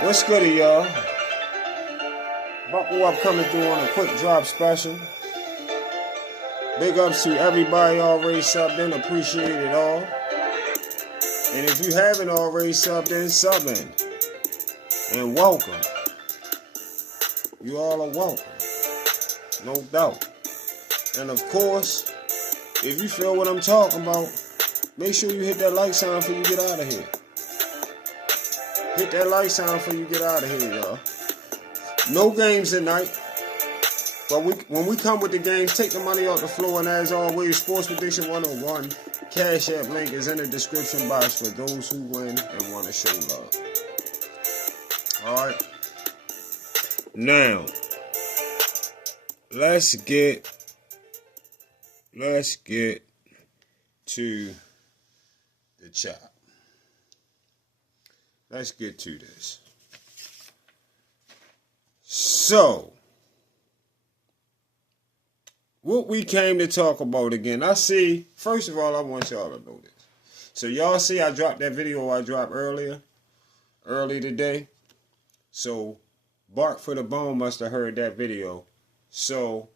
What's good, y'all? Buckle up, coming through on a quick drop special. Big ups to everybody already subbed in. Appreciate it all. And if you haven't already subbed in, sub in. And welcome. You all are welcome. No doubt. And of course, if you feel what I'm talking about, make sure you hit that like sign before you get out of here. Hit that like sign before you get out of here, y'all. No games tonight. But when we come with the games, take the money off the floor. And as always, Sports Prediction 101. Cash App link is in the description box for those who win and want to show love. Alright. Now, let's get to the chop. Let's get to this. So, what we came to talk about again. I see, first of all, I want y'all to know this. So, y'all see I dropped that video I dropped early today. So, Bark for the Bone must have heard that video. So,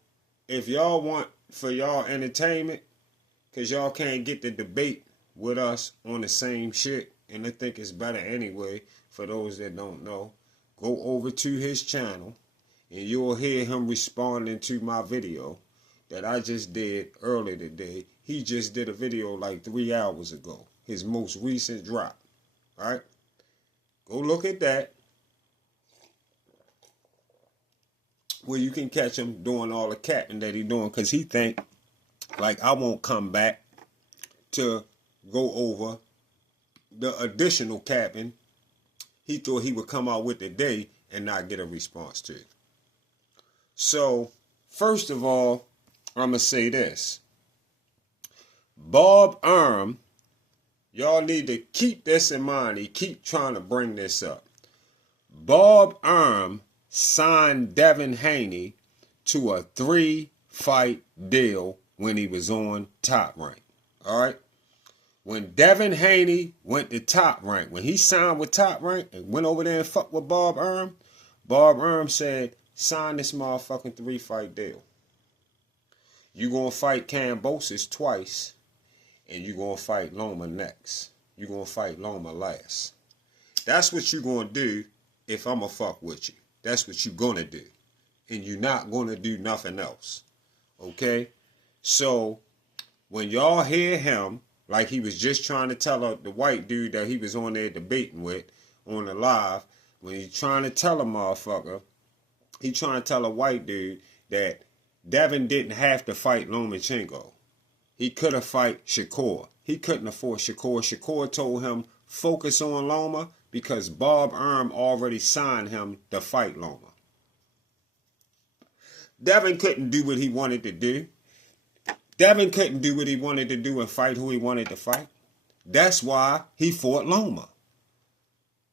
if y'all want for y'all entertainment, because y'all can't get the debate with us on the same shit, and I think it's better anyway, for those that don't know, go over to his channel, and you'll hear him responding to my video that I just did earlier today. He just did a video like 3 hours ago, his most recent drop. Alright? Go look at that, where you can catch him doing all the capping that he's doing, because he think, like, I won't come back to go over the additional capping he thought he would come out with today and not get a response to it. So, first of all, I'm going to say this. Bob Arm, y'all need to keep this in mind. He keep trying to bring this up. Bob Arm signed Devin Haney to a 3-fight deal when he was on Top Rank. All right? When Devin Haney went to Top Rank, when he signed with Top Rank and went over there and fucked with Bob Arm said, sign this motherfucking 3-fight deal. You gonna fight Kambosos twice, and you gonna fight Loma next. You gonna fight Loma last. That's what you gonna do if I'ma fuck with you. That's what you gonna do. And you're not gonna do nothing else. Okay? So, when y'all hear him, like he was just trying to tell the white dude that he was on there debating with on the live, when he's trying to tell a motherfucker, he trying to tell a white dude that Devin didn't have to fight Lomachenko. He could have fight Shakur. He couldn't afford Shakur. Shakur told him, focus on Loma, because Bob Arm already signed him to fight Loma. Devin couldn't do what he wanted to do. Devin couldn't do what he wanted to do and fight who he wanted to fight. That's why he fought Loma.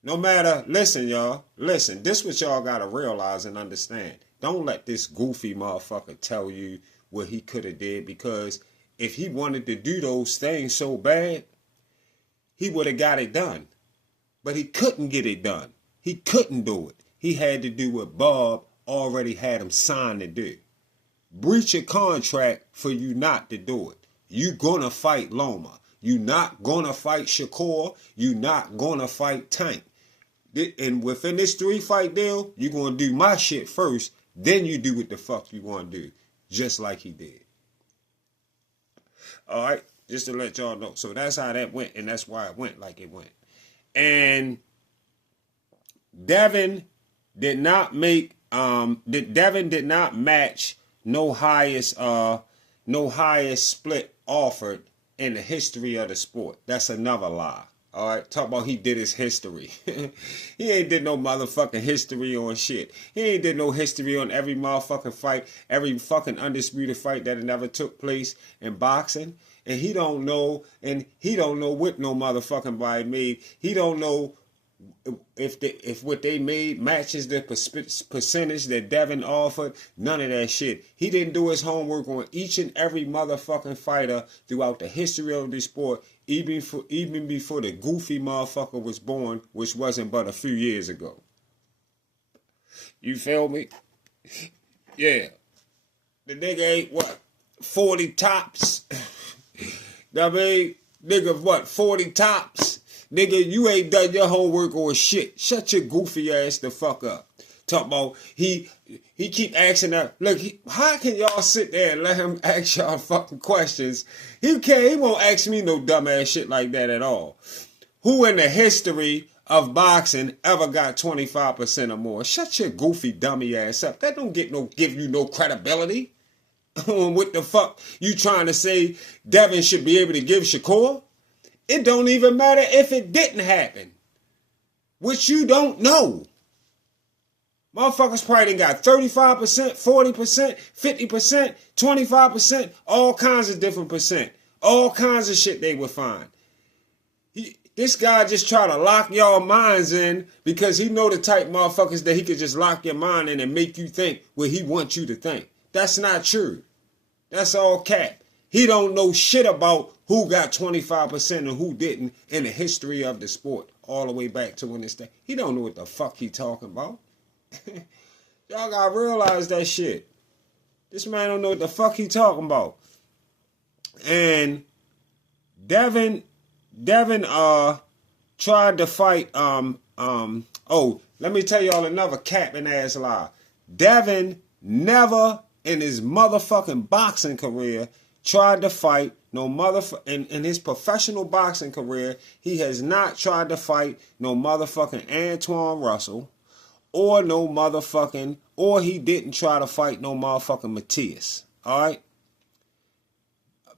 No matter, listen, y'all. Listen, this what y'all got to realize and understand. Don't let this goofy motherfucker tell you what he could have did, because if he wanted to do those things so bad, he would have got it done. But he couldn't get it done. He couldn't do it. He had to do what Bob already had him signed to do. Breach a contract for you not to do it. You gonna fight Loma. You not gonna fight Shakur. You not gonna fight Tank. And within this 3-fight deal, you gonna do my shit first. Then you do what the fuck you gonna do. Just like he did. Alright? Just to let y'all know. So that's how that went. And that's why it went like it went. And Devin did not make Devin did not match no highest split offered in the history of the sport. That's another lie. All right, talk about he did his history. He ain't did no motherfucking history on shit. He ain't did no history on every motherfucking fight, every fucking undisputed fight that never took place in boxing. And he don't know what no motherfucking body made. He don't know if what they made matches the percentage that Devin offered. None of that shit. He didn't do his homework on each and every motherfucking fighter throughout the history of the sport, even before the goofy motherfucker was born, which wasn't but a few years ago. You feel me? Yeah. The nigga ain't what? 40 tops? I mean, nigga, what? 40 tops? Nigga, you ain't done your homework or shit. Shut your goofy ass the fuck up. Talk about he keep asking that. Look, how can y'all sit there and let him ask y'all fucking questions? He won't ask me no dumbass shit like that at all. Who in the history of boxing ever got 25% or more? Shut your goofy dummy ass up. That don't give you no credibility. What the fuck you trying to say Devin should be able to give Shakur? It don't even matter if it didn't happen. Which you don't know. Motherfuckers probably got 35%, 40%, 50%, 25%, all kinds of different percent. All kinds of shit they would find. This guy just try to lock y'all minds in because he know the type motherfuckers that he could just lock your mind in and make you think what he wants you to think. That's not true. That's all cap. He don't know shit about who got 25% and who didn't in the history of the sport all the way back to when this thing. He don't know what the fuck he talking about. Y'all gotta realize that shit. This man don't know what the fuck he talking about. And Devin tried to fight let me tell y'all another Cappin ass lie. Devin never in his motherfucking boxing career tried to fight no motherfucking in his professional boxing career, he has not tried to fight no motherfucking Antoine Russell or no motherfucking, or he didn't try to fight no motherfucking Matias. Alright?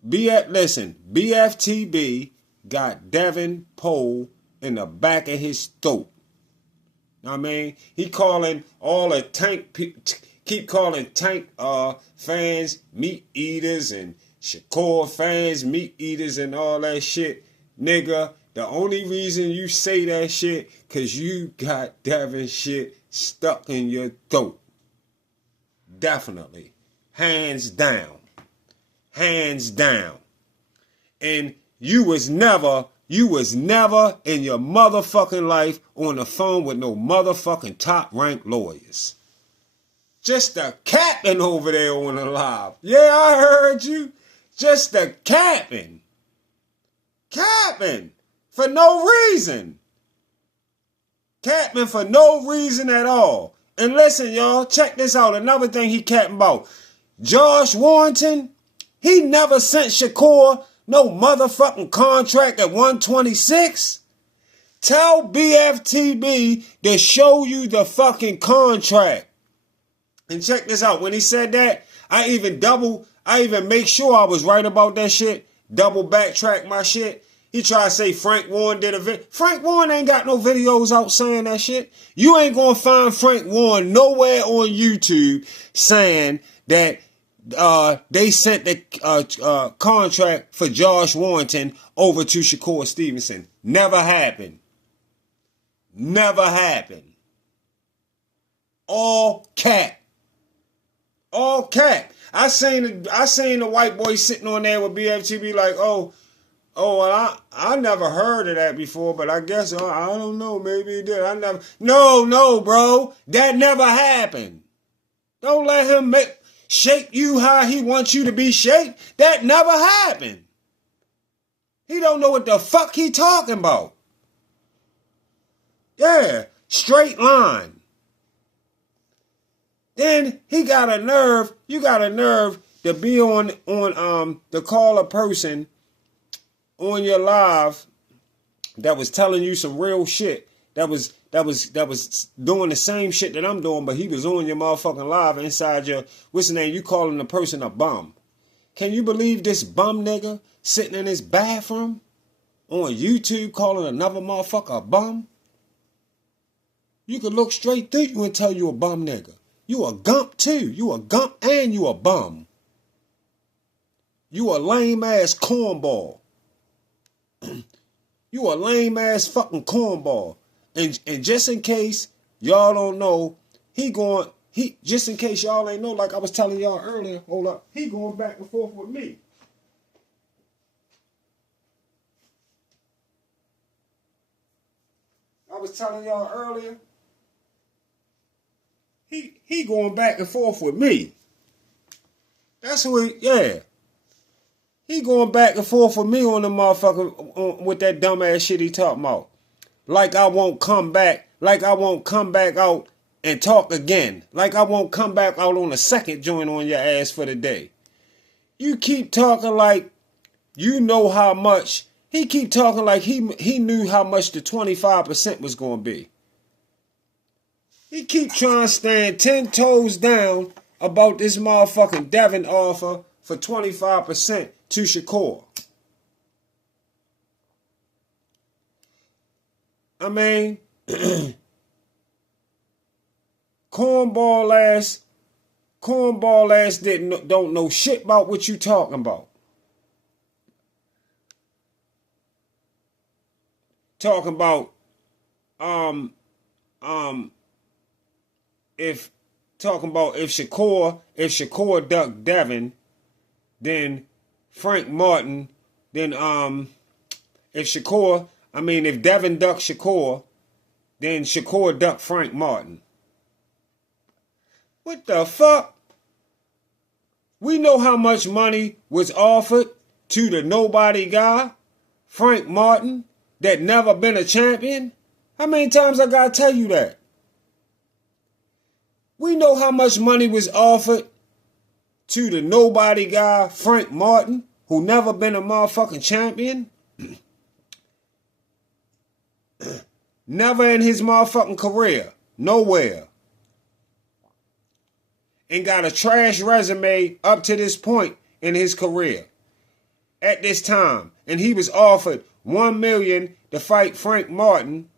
Listen, BFTB got Devin Pohl in the back of his throat. Know what I mean? He calling all the Tank, keep calling Tank fans meat eaters and Shakur fans meat eaters and all that shit. Nigga, the only reason you say that shit cause you got Devin shit stuck in your throat. Definitely. Hands down. Hands down. And you was never in your motherfucking life on the phone with no motherfucking top-ranked lawyers. Just a Cappin over there on the live. Yeah, I heard you. Just a Cappin. Cappin. For no reason. Capping for no reason at all. And listen, y'all, check this out. Another thing he capping about. Josh Warrington, he never sent Shakur no motherfucking contract at 126. Tell BFTB to show you the fucking contract. And check this out. When he said that, I even make sure I was right about that shit. Double backtrack my shit. He tried to say Frank Warren did a video. Frank Warren ain't got no videos out saying that shit. You ain't gonna find Frank Warren nowhere on YouTube saying that they sent the contract for Josh Warrington over to Shakur Stevenson. Never happened. Never happened. All cap. All cap. I seen the white boy sitting on there with BFTB like, oh, well, I never heard of that before, but I guess, I don't know, maybe it did. No, bro. That never happened. Don't let him shape you how he wants you to be shaped. That never happened. He don't know what the fuck he talking about. Yeah, straight line. Then you got a nerve to be on to call a person on your live that was telling you some real shit, that was doing the same shit that I'm doing, but he was on your motherfucking live inside your, what's the name, you calling the person a bum. Can you believe this bum nigga sitting in his bathroom on YouTube calling another motherfucker a bum? You could look straight through you and tell you a bum nigga. You a gump too. You a gump and you a bum. You a lame ass cornball. You a lame ass fucking cornball. And just in case y'all don't know, just in case y'all ain't know, like I was telling y'all earlier, hold up, he going back and forth with me. I was telling y'all earlier, He going back and forth with me. That's who yeah. He going back and forth with me on the motherfucker with that dumbass shit he talking about. Like I won't come back out and talk again. Like I won't come back out on a second joint on your ass for the day. You keep talking like you know how much. He keep talking like he knew how much the 25% was going to be. He keep trying to stand 10 toes down about this motherfucking Devin offer for 25% to Shakur. I mean, cornball ass don't know shit about what you talking about. Talking about if Shakur ducked Devin, then Frank Martin, then if Devin ducked Shakur, then Shakur ducked Frank Martin. What the fuck? We know how much money was offered to the nobody guy, Frank Martin, that never been a champion. How many times I gotta tell you that? We know how much money was offered to the nobody guy, Frank Martin, who never been a motherfucking champion. Never in his motherfucking career. Nowhere. And got a trash resume up to this point in his career. At this time. And he was offered $1 million to fight Frank Martin.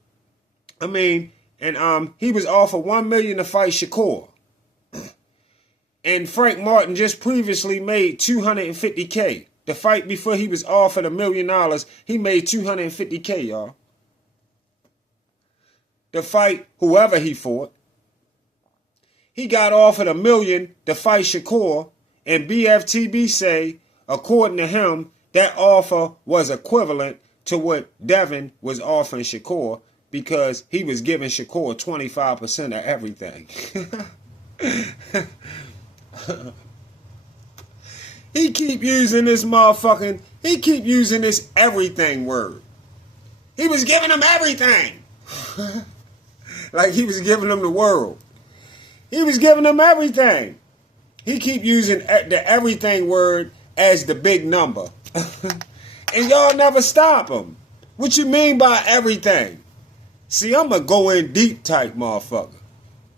He was offered $1 million to fight Shakur. And Frank Martin just previously made $250K. The fight before he was offered $1 million, he made $250K, y'all. The fight, whoever he fought, he got offered $1 million to fight Shakur, and BFTB say, according to him, that offer was equivalent to what Devin was offering Shakur because he was giving Shakur 25% of everything. He keep using this everything word. He was giving them everything. Like he was giving them the world. He was giving them everything. He keep using the everything word as the big number. And y'all never stop him. What you mean by everything? See, I'm a go in deep type motherfucker.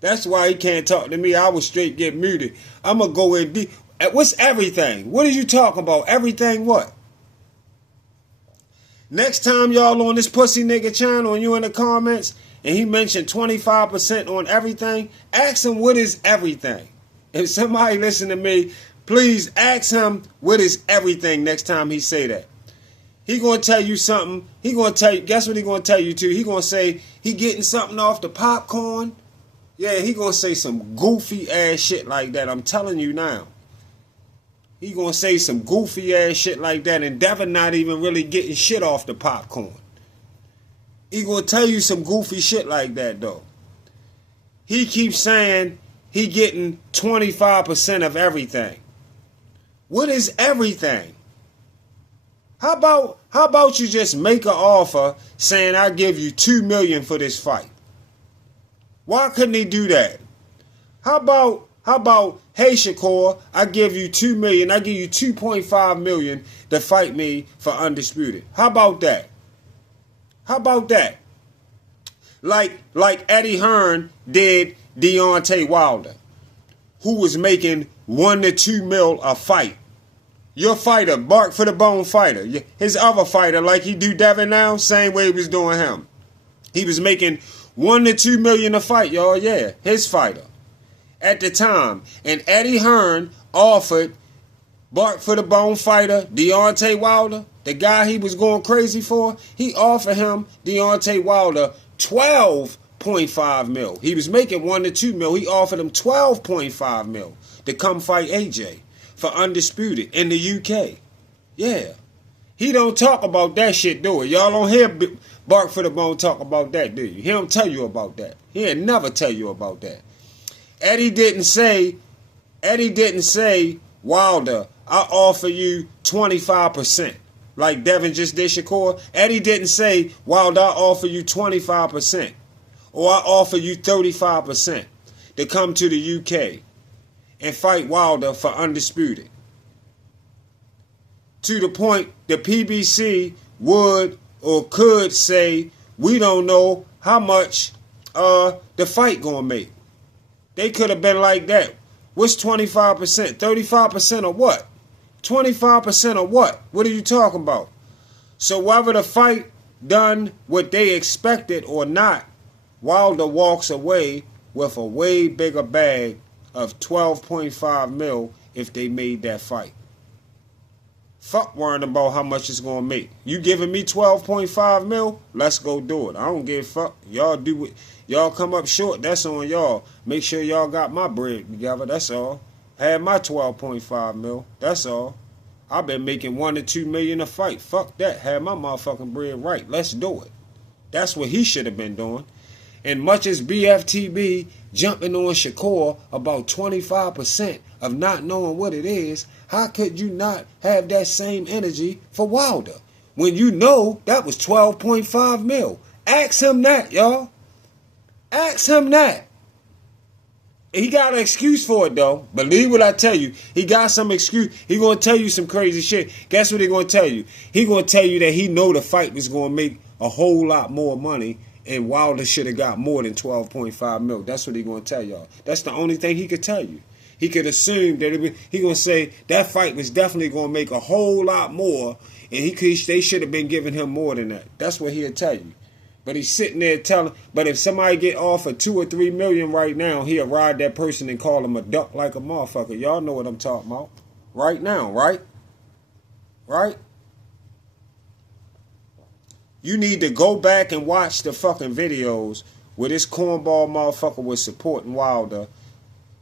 That's why he can't talk to me. I would straight get muted. I'm a go in deep. What's everything? What are you talking about? Everything what? Next time y'all on this pussy nigga channel and you in the comments and he mentioned 25% on everything, ask him what is everything. If somebody listen to me, please ask him what is everything next time he say that. He gonna tell you something. He gonna tell you, guess what he gonna tell you too? He gonna say he getting something off the popcorn. Yeah, he gonna say some goofy ass shit like that. I'm telling you now. He gonna say some goofy ass shit like that, and Devin not even really getting shit off the popcorn. He gonna tell you some goofy shit like that though. He keeps saying he getting 25% of everything. What is everything? How about you just make an offer saying I give you $2 million for this fight? Why couldn't he do that? How about, hey Shakur, I give you $2 million, I give you $2.5 million to fight me for Undisputed. How about that? How about that? Like Eddie Hearn did Deontay Wilder, who was making $1 to $2 mil a fight. Your fighter, bark for the bone fighter. His other fighter, like he do Devin now, same way he was doing him. He was making $1 to $2 million a fight, y'all. Yeah, his fighter. At the time. And Eddie Hearn offered bark for the bone fighter, Deontay Wilder, the guy he was going crazy for, he offered him, Deontay Wilder, $12.5 mil. He was making $1 to $2 mil. He offered him $12.5 mil to come fight AJ for Undisputed in the UK. Yeah. He don't talk about that shit, do it? Y'all don't hear Bark for the Bone talk about that, do you? He don't tell you about that. He'll never tell you about that. Eddie didn't say, Wilder, I offer you 25%. Like Devin just did Shakur. Eddie didn't say, Wilder, I offer you 25%. Or I offer you 35% to come to the UK and fight Wilder for undisputed. To the point the PBC would or could say, we don't know how much the fight gonna make. They could have been like that. What's 25%? 35% of what? 25% of what? What are you talking about? So whether the fight done what they expected or not, Wilder walks away with a way bigger bag of 12.5 mil if they made that fight. Fuck worrying about how much it's gonna make. You giving me 12.5 mil? Let's go do it. I don't give a fuck. Y'all do it. Y'all come up short, that's on y'all. Make sure y'all got my bread together, that's all. Had my 12.5 mil, that's all. I've been making 1 to 2 million a fight. Fuck that. Had my motherfucking bread right. Let's do it. That's what he should have been doing. And much as BFTB jumping on Shakur about 25% of not knowing what it is, how could you not have that same energy for Wilder when you know that was 12.5 mil? Ask him that, y'all. Ask him that. He got an excuse for it, though. Believe what I tell you. He got some excuse. He going to tell you some crazy shit. Guess what he going to tell you? He going to tell you that he know the fight was going to make a whole lot more money and Wilder should have got more than 12.5 mil. That's what he going to tell y'all. That's the only thing he could tell you. He could assume that he going to say that fight was definitely going to make a whole lot more and they should have been giving him more than that. That's what he'll tell you. But he's sitting there telling, but if somebody get offered 2 or 3 million right now, he'll ride that person and call him a duck like a motherfucker. Y'all know what I'm talking about. Right now, right? Right? You need to go back and watch the fucking videos where this cornball motherfucker was supporting Wilder,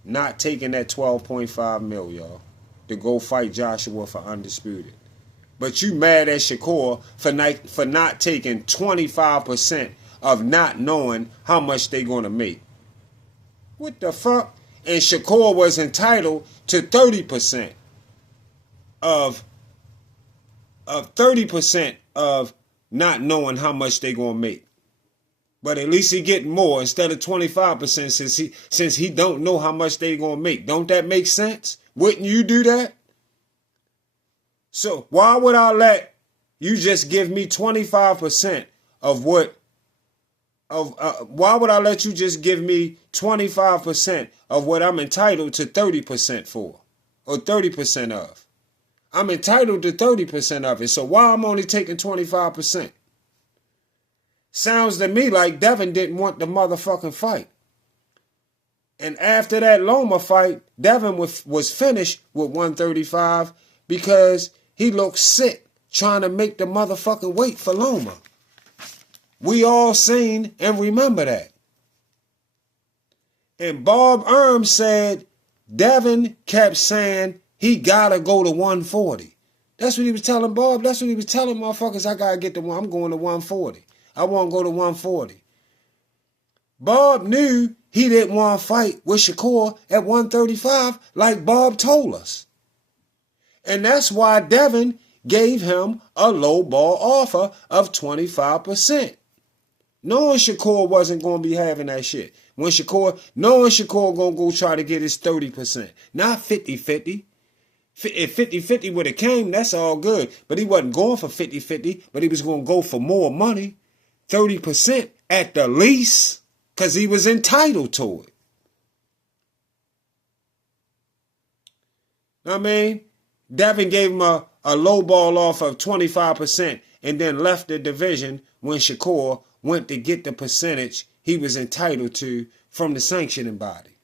not taking that 12.5 mil, y'all, to go fight Joshua for undisputed. But you mad at Shakur for not taking 25% of not knowing how much they gonna make. What the fuck? And Shakur was entitled to 30% of 30% of not knowing how much they gonna make. But at least he getting more instead of 25% since he don't know how much they gonna make. Don't that make sense? Wouldn't you do that? So why would I let you just give me 25% of what? Why would I let you just give me 25% of what I'm entitled to 30% for, or 30% of? I'm entitled to 30% of it. So why I'm only taking 25%? Sounds to me like Devin didn't want the motherfucking fight. And after that Loma fight, Devin was finished with 135 because he looked sick trying to make the motherfucking weight for Loma. We all seen and remember that. And Bob Erm said Devin kept saying he gotta go to 140. That's what he was telling Bob. That's what he was telling motherfuckers. I gotta get to one. I'm going to 140. I want to go to 140. Bob knew he didn't want to fight with Shakur at 135 like Bob told us. And that's why Devin gave him a low ball offer of 25%. Knowing Shakur wasn't going to be having that shit. Knowing Shakur going to go try to get his 30%. Not 50-50. If 50-50 would have came, that's all good. But he wasn't going for 50-50, but he was going to go for more money. 30% at the least, because he was entitled to it. I mean, Devin gave him a low ball offer of 25% and then left the division when Shakur went to get the percentage he was entitled to from the sanctioning body.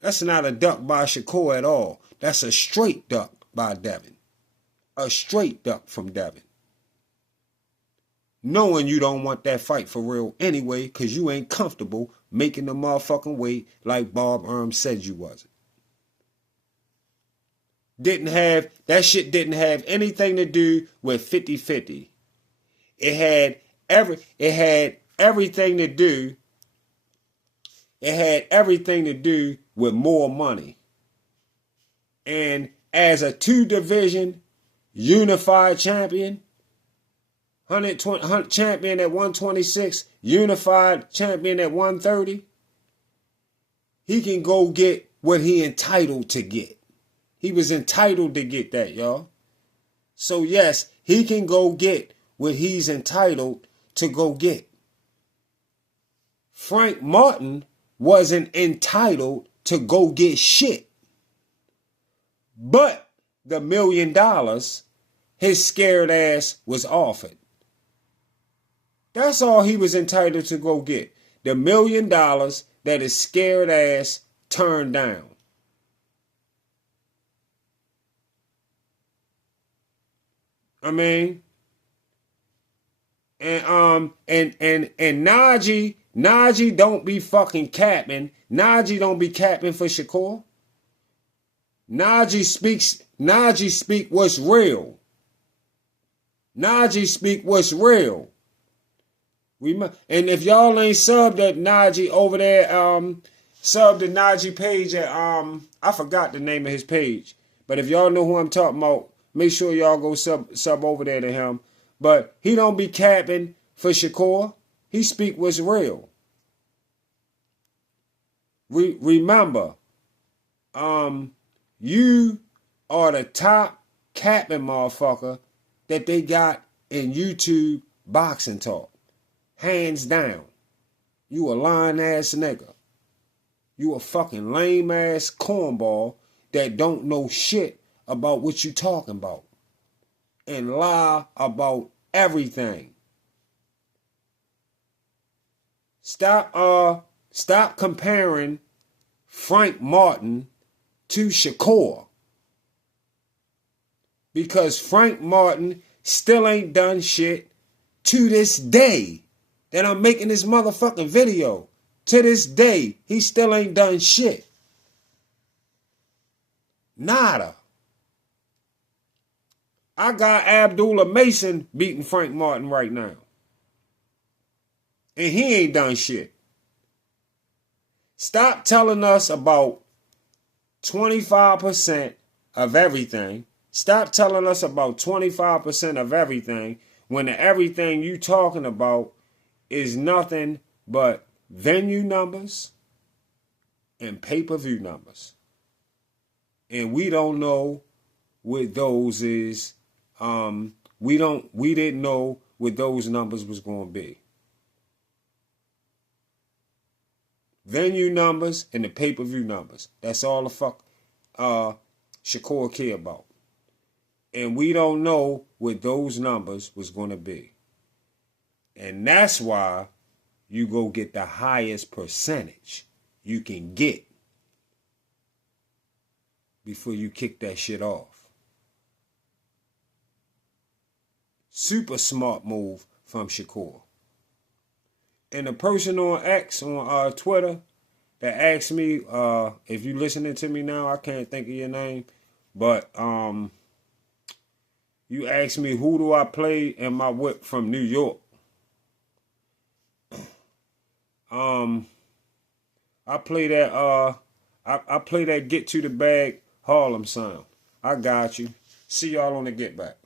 That's not a duck by Shakur at all. That's a straight duck by Devin. A straight duck from Devin. Knowing you don't want that fight for real anyway because you ain't comfortable making the motherfucking weight like Bob Erm said you wasn't. That shit didn't have anything to do with 50-50. It had everything to do It had everything to do with more money. And as a 2-division unified champion, 120 champion at 126, unified champion at 130, he can go get what he entitled to get. He was entitled to get that, y'all. So yes, he can go get what he's entitled to go get. Frank Martin wasn't entitled to go get shit. But the $1 million his scared ass was offered. That's all he was entitled to go get. The $1 million that his scared ass turned down. I mean, and Najee don't be fucking capping. Najee don't be capping for Shakur. Najee speak what's real. Najee speak what's real. And if y'all ain't subbed at Najee over there, sub the Najee page at I forgot the name of his page. But if y'all know who I'm talking about, make sure y'all go sub over there to him. But he don't be capping for Shakur. He speak what's real. Remember, you are the top capping motherfucker that they got in YouTube boxing talk. Hands down. You a lying ass nigga. You a fucking lame ass cornball that don't know shit about what you talking about. And lie about everything. Stop comparing Frank Martin to Shakur. Because Frank Martin still ain't done shit to this day that I'm making this motherfucking video. To this day, he still ain't done shit. Nada. I got Abdullah Mason beating Frank Martin right now. And he ain't done shit. Stop telling us about 25% of everything. Stop telling us about 25% of everything when the everything you talking about is nothing but venue numbers and pay-per-view numbers. And we don't know what those is. We didn't know what those numbers was going to be. Venue numbers and the pay-per-view numbers. That's all the fuck Shakur care about. And we don't know what those numbers was going to be. And that's why you go get the highest percentage you can get before you kick that shit off. Super smart move from Shakur. And the person on X, on Twitter, that asked me, if you listening to me now, I can't think of your name, but you asked me who do I play in my whip from New York. I play that I play that Get to the Bag Harlem sound. I got you. See y'all on the Get Back.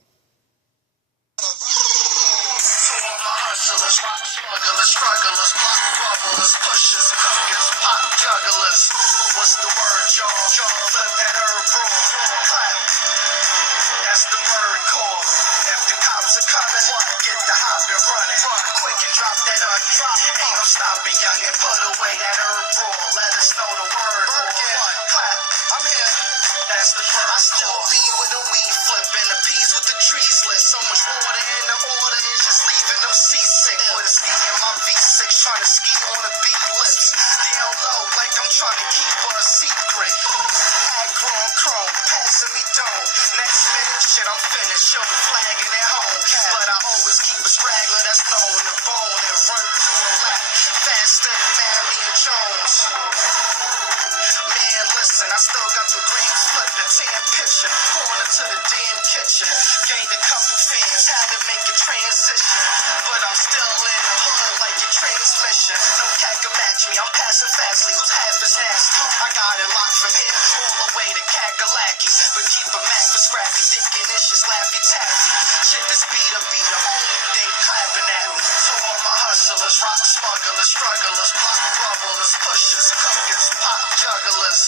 catch me, I'm passing fastly. Who's half as nasty? I got it locked from here all the way to Kakalaki. But keep a Mac for scrappy, thinking it's just Laffy Taffy. Shit, this beater be the only thing clapping at me. So all my hustlers, rock smugglers, strugglers, block bubblers, pushers, cookers, pop jugglers.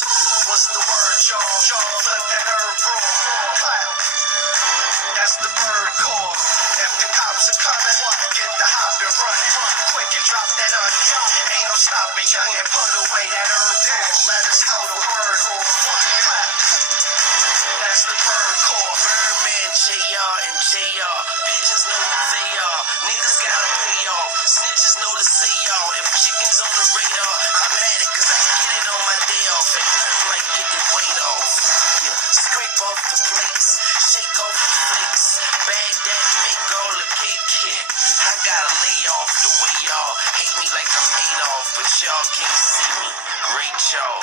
What's the word, y'all? Flip that herb roll, clap. That's the bird call. If the cops are coming, get the hop and run. Quick and drop that onion. Ain't no stopping, young, and put away that herb roll. Let us know the word. Clap. That's the bird call. Birdman, JR, and JR. Pigeons know who they are. Niggas gotta pay off. Snitches know to say y'all. If chicken's on the radar, I'm at it cause I get it on my day off. Ain't nothing like getting weight off. Yeah. Scrape off the plates. Shake off the flakes. Bag that, make all the cake hit. I gotta lay off the way y'all hate me like I'm Adolf, but y'all can't see me. Great y'all.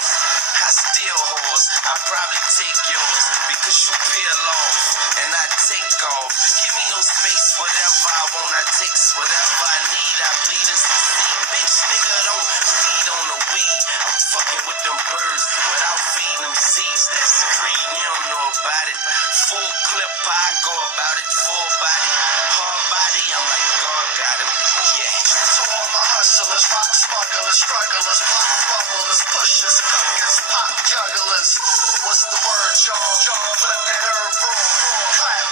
I steal whores. I probably take yours because you peel off and I take off. Give me no space, whatever I want, I take whatever I need. I bleed and succeed. Bitch, nigga, don't bleed on the weed. I'm fucking with them birds without feeding them seeds. That's greed, you don't know about it. Full clip, I go about it. Full body, hard body, I'm like God got him. Yeah. To all my hustlers, rock smugglers, strugglers, block bubblers, pushers, cookers, pop jugglers. What's the word, y'all? Flip that herb roll, clap.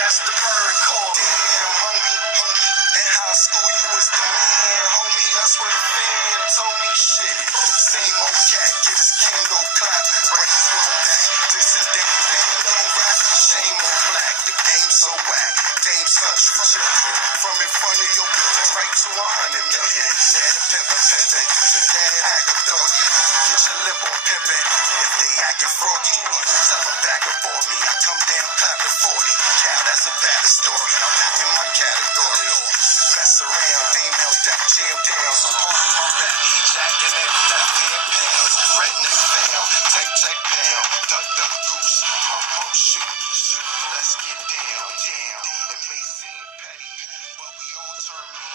That's the bird call. Damn, homie. In high school, you was the man, homie. That's what the fan told me. Shit. Same old cat, get his king go clap. Right through back. This is damn thing, don't rap. Shame on black, the game so whack. Dame such for children. From in front of your buildings, right to 100 million. Dad a pimpin'. Dad act a doggy. Get your lip on pimpin'. If they actin' froggy, tell them back and forth me. I come down clapping 40. Cal, that's a bad story. I'm not in my category. Mess around, Dame held that jam down. So part of my back. Jacking it, left hand pounds. Redneck fam, take pound. Duck, goose. Pump, shoot. Let's get down. It may seem petty, but we all turn